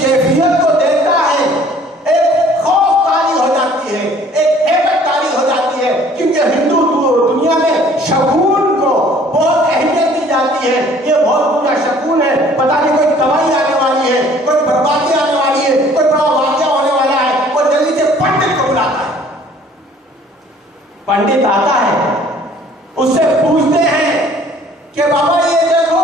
کیفیت کو دیکھتا ہے ایک خوف طاری ہو جاتی ہے، ایک ہیبت طاری ہو جاتی ہے، کیونکہ ہندو دنیا میں شگون کو بہت اہمیت دی جاتی ہے. یہ بہت بڑا شگون ہے، پتہ نہیں کوئی تباہی آنے والی ہے، کوئی بربادی آنے والی ہے، کوئی بڑا واقعہ ہونے والا ہے. وہ جلدی سے پنڈت کو بلاتا ہے. پنڈت آتا ہے، اس سے پوچھتے ہیں کہ بابا یہ دیکھو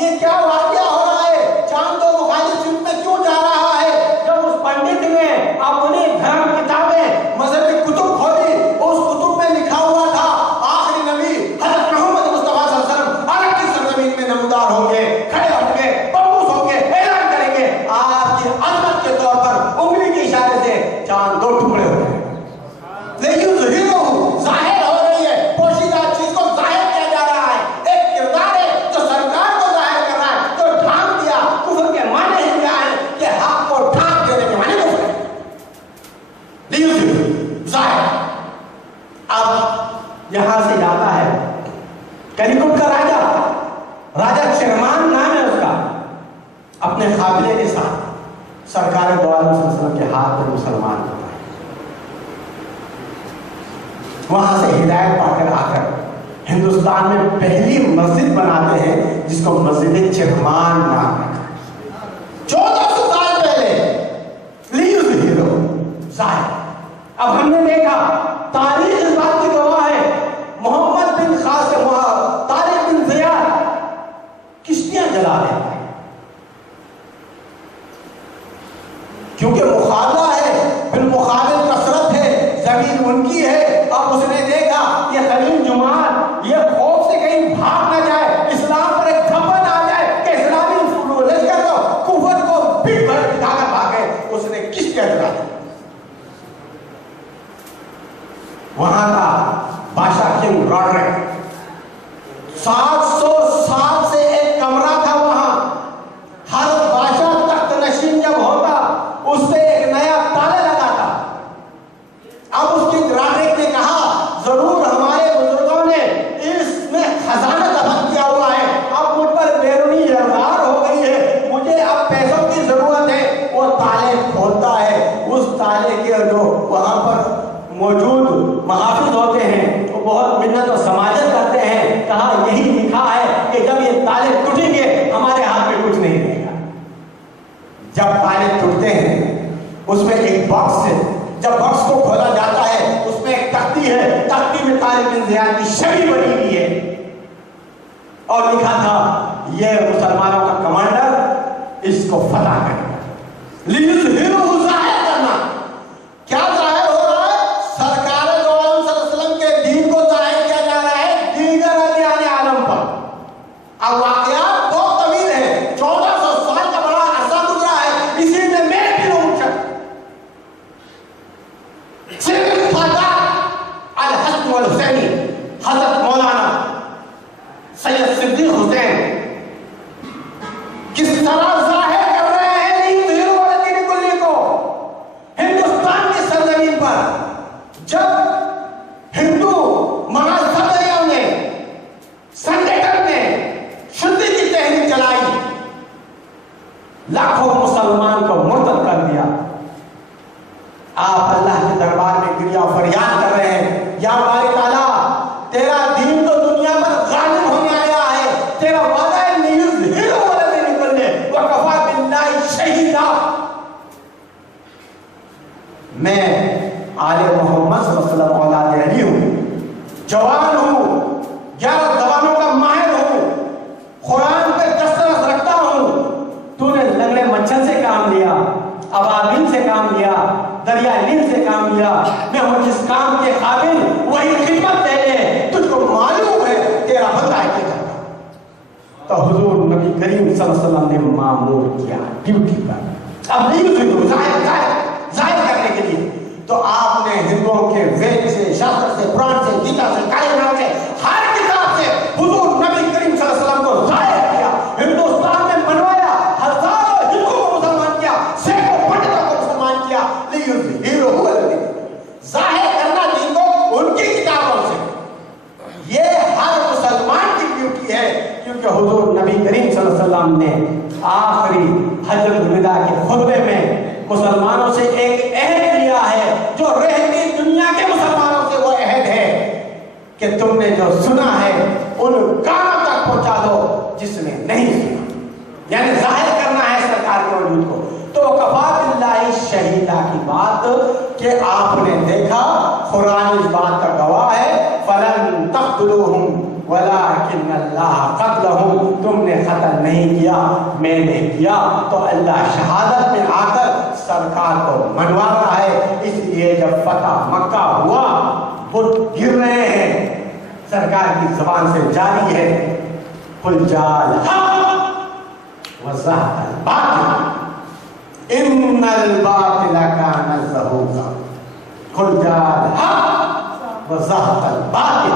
یہ کیا واقعہ ہو رہا ہے، چاند تو مخالف سمت میں کیوں جا رہا ہے. جب اس پنڈت نے اپنی دھرم کتابیں مذہبی کتب کھولی، اس کتب میں لکھا ہوا تھا آخری نبی حضرت محمد مصطفیٰ صلی اللہ علیہ وسلم عرب کی سرزمین میں نمودار ہوں گے، کھڑے ہوں گے، مبعوث ہوں گے، اعلان کریں گے. آپ کی عظمت کے طور پر انگلی کے اشارے سے چاند دو ٹکڑے ہو گئے. ظاہر ہو رہی ہے، پوشیدہ چیز کو ظاہر کیا جا رہا ہے. ایک کردار ہے جو سرکار کو ظاہر کر رہا ہے، تو ڈھانپ دیا. کفر کے معنی ہی کیا ہے کہ حق کو ڈھانپ دینے کے معنی کفر ہے. ظاہر. اب یہاں سے جاتا ہے کلیکٹ کا راجہ چرمان نام ہے اس کا، اپنے قافلے کے ساتھ سرکار دو عالم صلی اللہ علیہ وسلم کے ہاتھ میں مسلمان ہوتا ہے. وہاں سے ہدایت پا کر آ کر ہندوستان میں پہلی مسجد بناتے ہیں جس کو مسجد چرمان نام رکھا. 1400 سال پہلے لیوز ہیرو ظاہر. اب ہم نے دیکھا تاریخ اس بات کی گواہ ہے، محمد بن قاسم طارق بن زیاد کشتیاں جلا دیتا ہے کیونکہ مخالفہ ہے، بالمقابل کثرت ہے، زمین ان کی ہے. اب اس نے دیکھا یہ خلیل جماعت یہ خوف سے کہیں بھاگ نہ جائے، اسلام پر ایک دھپن آ جائے کہ اسلامی لشکر کو کفر کو پیٹ بھر دکھا کر بھاگے. اس نے کشتیاں جلا دی. وہاں کا بادشاہ کنگ راڈرک 700 سال سے ایک کمرہ تھا وہاں. ہر بادشاہ تخت نشین جب ہوتا اس سے ایک نیا تالا لگاتا. اب اس کی راڈرک نے کہا ضرور ہمارے بزرگوں نے اس میں خزانہ دفن کیا ہوا ہے، اب مجھ پر بیرونی یلغار ہو گئی ہے، مجھے اب پیسوں کی ضرورت ہے. وہ تالے کھولتا ہے. اس تالے کے جو وہاں پر موجود محافظ ہوتے ہیں وہ بہت منت و سماجت کرتے ہیں. کہا یہی لکھا ہے کہ جب یہ تالے ٹوٹیں گے ہمارے ہاتھ میں کچھ نہیں رہے گا. جب تالے ٹوٹتے ہیں اس میں ایک باکس ہے. جب باکس کو کھولا جاتا ہے اس میں ایک تختی ہے، تختی میں طارق بن زیاد کی چھوی بنی ہوئی ہے اور لکھا تھا یہ مسلمانوں کا کمانڈر اس کو فتح کرے گا. لیکن ہیرو ظاہر کرنا کیا ظاہر ہو رہا ہے؟ سرکار دو عالم صلی اللہ علیہ وسلم کے دین کو ظاہر کیا جا رہا ہے دیگر ادیان عالم پر. اب واقعات بہت طویل ہے، 1400 سال کا بڑا عرصہ گزرا ہے. اسی میں میں بھی صرف فاتح الحسن والحسینی حضرت مولانا سید صدیق حسین کس طرح ظاہر کر رہے ہیں نہیں دین والے دین کلی کو ہندوستان کی سرزمین پر. جب ہندو مہاسبریوں نے سنگھٹن نے شدی کی تحریک چلائی، لاکھوں مسلمان کو مرتد کر دیا. آپ اللہ کے دربار میں گریا فریاد کر رہے ہیں یا باری تعالیٰ تیرا دین تو دنیا پر غالب ہونے آیا ہے، تیرا وعدہ ہے نیوز ہیرو والے دن نکلنے وکفا باللہ شہیدہ. میں آل محمد صلی اللہ علیہ وسلم اولاد علی ہوں، جوان ہوں، 11 زبانوں کا ماہر ہوں، قرآن پہ دسترس رکھتا ہوں. تو نے لنگڑے مچھر سے کام لیا، ابابیل سے کام لیا، دریا نیل سے کام لیا. میں ہوں جس کام کے قابل وہی خدمت دے لے. تجھ کو معلوم ہے تیرا بندہ ہے کیا کرتا. تو حضور نبی کریم صلی اللہ علیہ وسلم نے مامور کیا ڈیوٹی پر. اب نہیں ظاہر کرنے کے لیے تو آپ نے ہندوؤں کے وید سے، شاستر سے، قرآن سے، گیتا سے، کائنات سے، ہر کتاب سے حضور نبی کریم صلی اللہ علیہ وسلم کو ظاہر کیا. ہندوستان میں منوایا، ہزاروں ہندوؤں کو مسلمان کیا، سینکڑوں پنڈتوں کو مسلمان کیا. لیکن ہیرو ہوا ظاہر کرنا دین کو ان کی کتابوں سے. یہ ہر مسلمان کی ڈیوٹی ہے کیونکہ حضور نبی کریم صلی اللہ علیہ وسلم نے آخری حجۃ الوداع کے خطبے کہ تم نے جو سنا ہے ان کانوں تک پہنچا دو جس نے نہیں سنا، یعنی ظاہر کرنا ہے سرکار کے وجود کو۔ تو کفا باللہ شہیدہ کی بات کہ آپ نے دیکھا، قرآن اس بات کا گواہ ہے، فَلَن تَقْتُلُوهُمْ وَلَٰكِنَّ اللَّهَ قَتْلَهُمْ، تم نے قتل نہیں کیا، میں نے کیا۔ تو اللہ شہادت میں آ کر سرکار کو منوا رہا ہے۔ اس لیے جب فتح مکہ ہوا، بت گر رہے ہیں، سرکار کی زبان سے جاری ہے، قُلْ جَاءَ الْحَقُّ وَزَهَقَ الْبَاطِلُ إِنَّ الْبَاطِلَ كَانَ زَهُوقًا، قُلْ جَاءَ الْحَقُّ وَزَهَقَ الْبَاطِلُ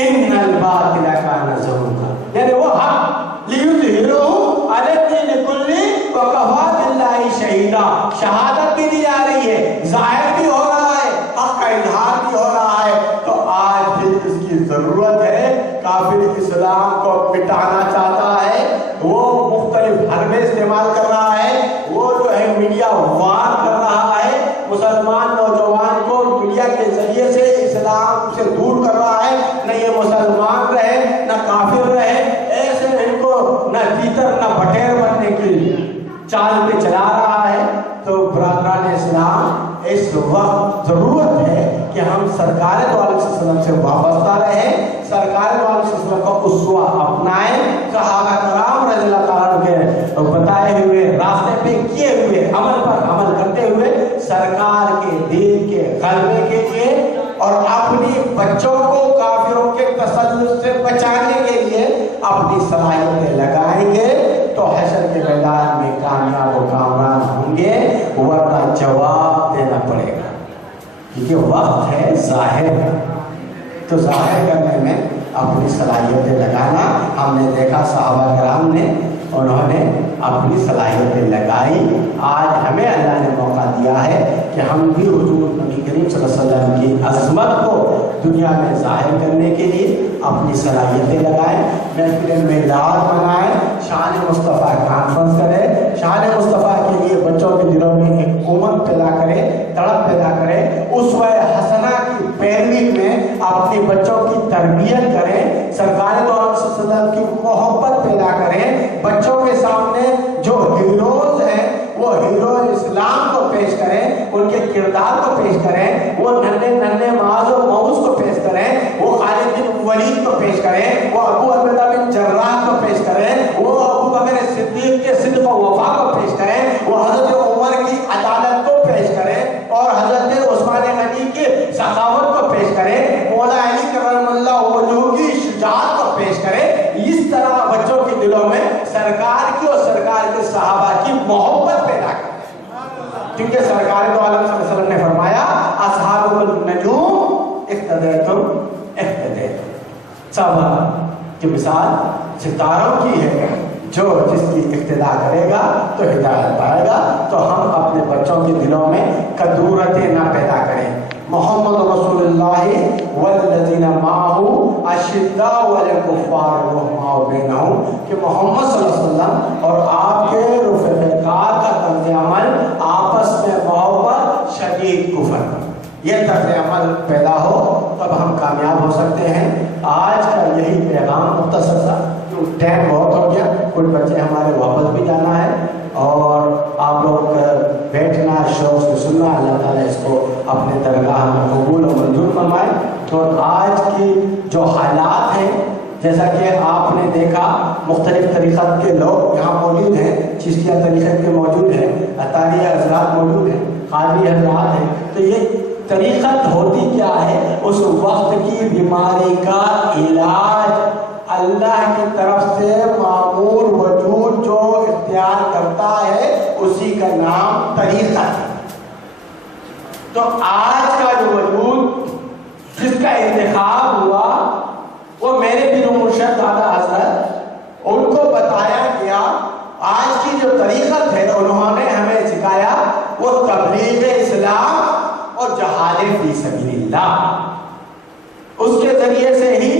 إِنَّ الْبَاطِلَ كَانَ زَهُوقًا، یعنی وہ حق لِيُظْهِرَهُ عَلَى الدِّينِ كُلِّهِ وَكَفَىٰ بِاللَّهِ شَهِيدًا، شہادت بھی دی جا رہی ہے، ظاہر بھی ہو رہا ہے، حق کا اظہار بھی ہو رہا ہے۔ تو آج بھی اس کی ضرورت ہے۔ کافر اسلام کو مٹانا چاہتا ہے، وہ مختلف حربے استعمال کر رہا ہے، وہ جو ہے میڈیا وار کر رہا ہے، مسلمان نوجوان کو میڈیا کے ذریعے سے اسلام سے دور کر رہا ہے، نہ یہ مسلمان رہے نہ کافر رہے، ایسے ان کو نہ تیتر نہ بٹیر بننے کی چال پہ چلا رہا ہے۔ تو برادران اسلام، اس وقت ضرورت ہے کہ ہم سرکار دو علیہ وسلم سے وابستہ رہیں، سرکار دو علیہ وسلم کا اسوہ اپنائیں، صحابہ کرام رضی اللہ تعالیٰ کے بتائے ہوئے راستے پہ کیے ہوئے عمل پر عمل کرتے ہوئے سرکار کے دین کے غلبے کے لیے اور اپنی بچوں کو کافروں کے تسلط سے بچانے کے لیے اپنی صلاحیتیں لگائیں گے تو حشر کے میدان میں کامیاب و کامران ہوں گے، ورنہ جواب دینا پڑے گا، کیونکہ وقت ہے ظاہر، تو ظاہر کرنے میں اپنی صلاحیتیں لگانا۔ ہم نے دیکھا صحابہ کرام نے، انہوں نے اپنی صلاحیتیں لگائی۔ آج ہمیں اللہ نے موقع دیا ہے کہ ہم بھی حضور نبی کریم صلی اللہ علیہ وسلم کی عظمت کو دنیا میں ظاہر کرنے کے لیے اپنی صلاحیتیں لگائیں، محفل میلاد منائیں، شان مصطفیٰ کانفرنس کریں، شان مصطفیٰ کے لیے بچوں کے دلوں میں ایک امنگ پیدا کریں، تڑپ پیدا کریں، اسوہ حسنہ کی پیروی میں اپنی بچوں کی تربیت کریں، سرکار دو علیہ وسلم کی محبت پیدا کریں، بچوں کے سامنے جو ہیروز ہیں وہ ہیرو اسلام کو پیش کریں، ان کے کردار کو پیش کریں، وہ ننھے معاذ و موز کو پیش کریں، وہ خالد بن ولید کو پیش کریں، وہ ابو عبیدہ بن جراح کو پیش کریں، وہ ابو بکر صدیق کے صدق و وفا کو پیش کریں، وہ حضرت عمر کی عدالت کو پیش کریں اور حضرت عثمان غنی کی سخاوت کو پیش کریں، مولا علی کرم اللہ وجہہ کی شجاعت کو پیش کریں۔ اس طرح بچوں کے دلوں میں سرکار کی اور سرکار کے صحابہ کی محبت پیدا کریں، کیونکہ سرکار دو عالم صلی اللہ علیہ وسلم نے فرمایا اصحاب النجوم اقتدیتم اقتدیتم، صحابہ کی مثال ستاروں کی ہے، جو جس کی اقتدا کرے گا تو ہدایت پائے گا۔ تو ہم اپنے بچوں کے دلوں میں کدورتیں نہ پیدا کریں۔ محمد رسول اللہ والذین معہ اشداء علی الکفار رحماء بینہم، کہ محمد صلی اللہ علیہ وسلم اور آپ کے رفقاء کا طرز عمل آپس میں محبت، شدید کفر، یہ طرز عمل پیدا ہو تب ہم کامیاب ہو سکتے ہیں۔ آج کا یہی پیغام مختصر سا، ٹائم بہت ہو گیا، کچھ بچے ہمارے واپس بھی جانا ہے اور آپ لوگ بیٹھنا شوق سے سننا، اللہ تعالیٰ اس کو اپنے درگاہ میں قبول و منظور فرمائے۔ تو آج کی جو حالات ہیں، جیسا کہ آپ نے دیکھا مختلف طریقت کے لوگ یہاں موجود ہیں، چشتیہ طریقت کے موجود ہیں، عطاریہ حضرات موجود ہیں، قادری حضرات ہیں۔ تو یہ طریقت ہوتی کیا ہے؟ اس وقت کی بیماری کا علاج اللہ کی طرف سے معمور وجود جو اختیار کرتا ہے اسی کا نام طریقت ہے۔ تو آج کا جو وجود جس کا انتخاب ہوا وہ میرے پیر و مرشد دادا حضرت، ان کو بتایا گیا آج کی جو طریقت ہے انہوں نے ہمیں سکھایا وہ تبلیغ اسلام اور جہاد فی سبیل اللہ، اس کے ذریعے سے ہی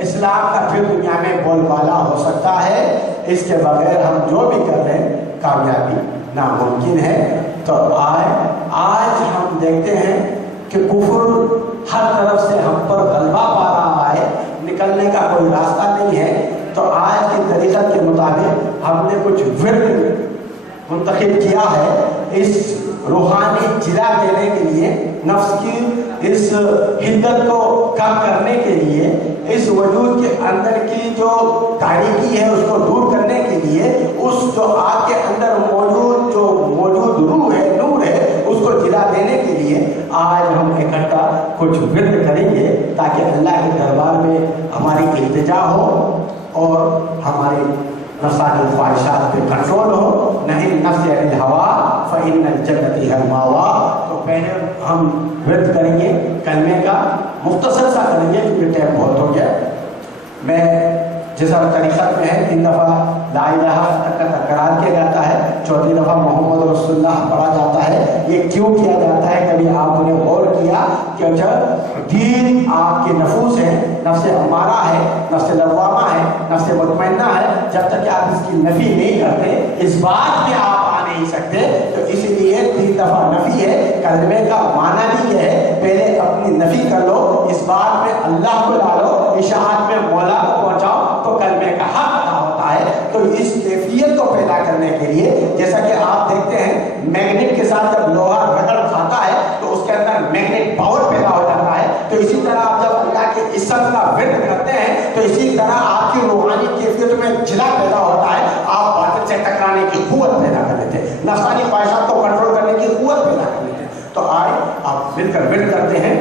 اسلام کا پھر دنیا میں بول بالا ہو سکتا ہے۔ اس کے بغیر ہم جو بھی کر رہے ہیں کامیابی ناممکن ہے۔ تو آج ہم دیکھتے ہیں کہ کفر ہر طرف سے ہم پر غلبہ پا رہا ہے۔ نکلنے کا کوئی راستہ نہیں ہے، تو آج کی طریقت کے مطابق ہم نے کچھ ورد منتخب کیا ہے اس روحانی جلا دینے کے لیے، نفس کی اس حدت کو کم کرنے کے لیے، اس وجود کے اندر کی جو تاریکی ہے اس کو دور کرنے کے لیے، اس جو آپ کے اندر موجود روح ہے، نور ہے، اس کو جلا دینے کے لیے آج ہم اکٹھا کچھ ورد کریں گے تاکہ اللہ کے دربار میں ہماری التجا ہو اور ہماری نفسانی خواہشات پہ کنٹرول ہو، نہیں نفس الہوا فإن الجنت هی المأوی۔ تو پہلے ہم ورد کریں گے کلمے کا، مختصر سا کریں گے کیونکہ ٹائم بہت ہو گیا۔ میں جس طریقت میں ہے 3 دفعہ لا الہ تک کا تکرار کیا جاتا ہے، 4تھی دفعہ محمد رسول اللہ پڑھا جاتا ہے۔ یہ کیوں کیا جاتا ہے؟ کبھی آپ نے غور کیا کہ جب دین آپ کے نفوس ہے، نفس امارہ ہے، نفس لوامہ ہے، نفس مطمئنہ ہے، جب تک کہ آپ اس کی نفی نہیں کرتے اس بات میں آپ آ نہیں سکتے، تو اس لیے 3 دفعہ نفی ہے۔ کلمے کا معنی بھی یہ ہے پہلے اپنی نفی کر لو، اس بات میں اللہ کو لا لو، اشاعت میں مولا کو پہنچاؤ، تو کلمے کا حق ادا ہوتا ہے۔ تو اس کیفیت کو پیدا کرنے کے لیے، جیسا کہ آپ دیکھتے ہیں میگنیٹ کے ساتھ جب لوہا رگڑ کھاتا ہے تو اس کے اندر میگنیٹ پاور پیدا ہو جاتا ہے، تو اسی طرح آپ جب اللہ کے اسم کا ورد کرتے ہیں تو اسی طرح آپ کی روحانی کیفیت میں جلا پیدا ہوتا ہے، آپ باطل سے ٹکرانے کی قوت پیدا کر لیتے ہیں، نفسانی خواہشات کو کنٹرول کرنے کی قوت پیدا کر لیتے ہیں۔ تو آئے آپ مل کر ورد کرتے ہیں۔